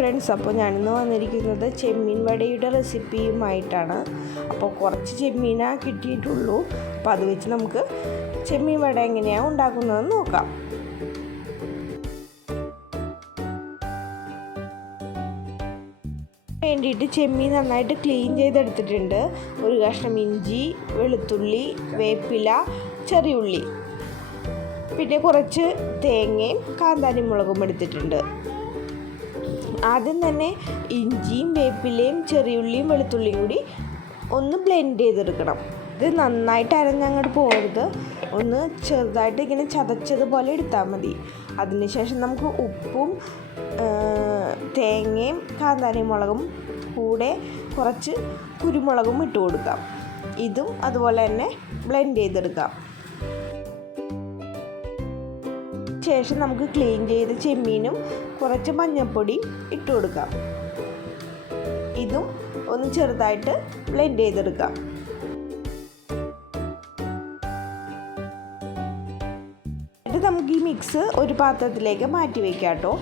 Friends, അപ്പോൾ ഞാനിന്ന് വന്നിരിക്കുന്നത് ചെമ്മീൻ വടയുടെ റെസിപ്പിയുമായിട്ടാണ്. അപ്പോൾ കുറച്ച് ചെമ്മീനാ കിട്ടിയിട്ടുള്ളൂ. അപ്പോൾ അത് വെച്ച് നമുക്ക് ചെമ്മീൻ വട എങ്ങനെയാണ് ഉണ്ടാക്കുന്നതെന്ന് നോക്കാം. വേണ്ടിയിട്ട് ചെമ്മീൻ നന്നായിട്ട് ക്ലീൻ ചെയ്തെടുത്തിട്ടുണ്ട്. ഒരു കഷ്ണം ഇഞ്ചി, വെളുത്തുള്ളി, വേപ്പില, ചെറിയുള്ളി, പിന്നെ കുറച്ച് തേങ്ങയും കാന്താരി മുളകും എടുത്തിട്ടുണ്ട്. ആദ്യം തന്നെ ഇഞ്ചിയും വേപ്പിലയും ചെറിയുള്ളിയും വെളുത്തുള്ളിയും കൂടി ഒന്ന് ബ്ലെൻഡ് ചെയ്തെടുക്കണം. ഇത് നന്നായിട്ട് അരഞ്ഞങ്ങോട്ട് പോകരുത്, ഒന്ന് ചെറുതായിട്ട് ഇങ്ങനെ ചതച്ചതുപോലെ എടുത്താൽ മതി. അതിനുശേഷം നമുക്ക് ഉപ്പും തേങ്ങയും കാന്താരി മുളകും കൂടെ കുറച്ച് കുരുമുളകും ഇട്ട് കൊടുക്കാം. ഇതും അതുപോലെ തന്നെ ബ്ലെൻഡ് ചെയ്തെടുക്കാം. ശേഷം നമുക്ക് ക്ലീൻ ചെയ്ത ചെമ്മീനും കുറച്ച് മഞ്ഞൾപ്പൊടി ഇട്ട് കൊടുക്കാം. ഇതും ഒന്ന് ചെറുതായിട്ട് ബ്ലെൻഡ് ചെയ്തെടുക്കാം. എന്നിട്ട് നമുക്ക് ഈ മിക്സ് ഒരു പാത്രത്തിലേക്ക് മാറ്റി വയ്ക്കാം കേട്ടോ.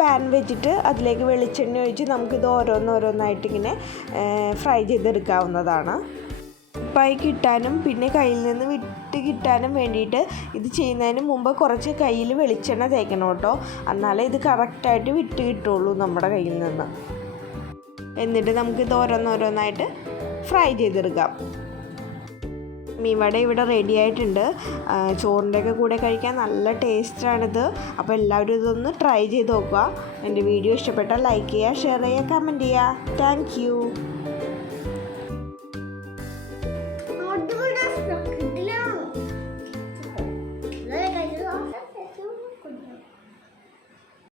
പാൻ വെച്ചിട്ട് അതിലേക്ക് വെളിച്ചെണ്ണ ഒഴിച്ച് നമുക്കിത് ഓരോന്നോരോന്നായിട്ട് ഇങ്ങനെ ഫ്രൈ ചെയ്തെടുക്കാവുന്നതാണ്. ഉപ്പായി കിട്ടാനും പിന്നെ കയ്യിൽ നിന്ന് വിട്ട് കിട്ടാനും വേണ്ടിയിട്ട് ഇത് ചെയ്യുന്നതിന് മുമ്പ് കുറച്ച് കയ്യിൽ വെളിച്ചെണ്ണ തേക്കണം കേട്ടോ. എന്നാലേ ഇത് കറക്റ്റായിട്ട് വിട്ട് കിട്ടുള്ളൂ നമ്മുടെ കയ്യിൽ നിന്ന്. എന്നിട്ട് നമുക്കിത് ഓരോന്നോരോന്നായിട്ട് ഫ്രൈ ചെയ്തെടുക്കാം. മീൻ വട ഇവിടെ റെഡി ആയിട്ടുണ്ട്. ചോറിൻ്റെയൊക്കെ കൂടെ കഴിക്കാൻ നല്ല ടേസ്റ്റാണിത്. അപ്പോൾ എല്ലാവരും ഇതൊന്ന് ട്രൈ ചെയ്ത് നോക്കുക. എൻ്റെ വീഡിയോ ഇഷ്ടപ്പെട്ടാൽ ലൈക്ക് ചെയ്യുക, ഷെയർ ചെയ്യുക, കമൻറ്റ് ചെയ്യുക. Thank you.